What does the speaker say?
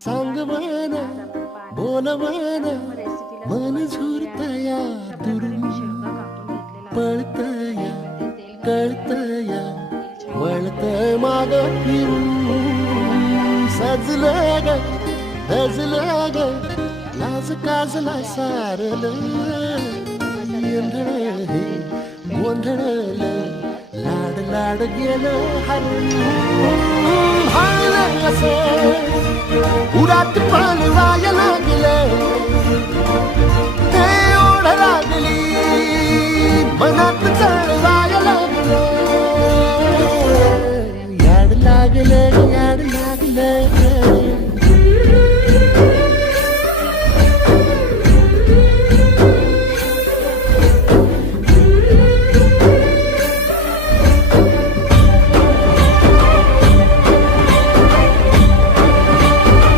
सांग मन बोल मन मन झुरतया दुरून पळतया कळतया वळतय माग फिरून सजलं ग धजलं ग लाज काजला सारलं येंधळ हे गोंधळलं लाड लाड गेलं हरलं कसं उरात पण जायला गेलं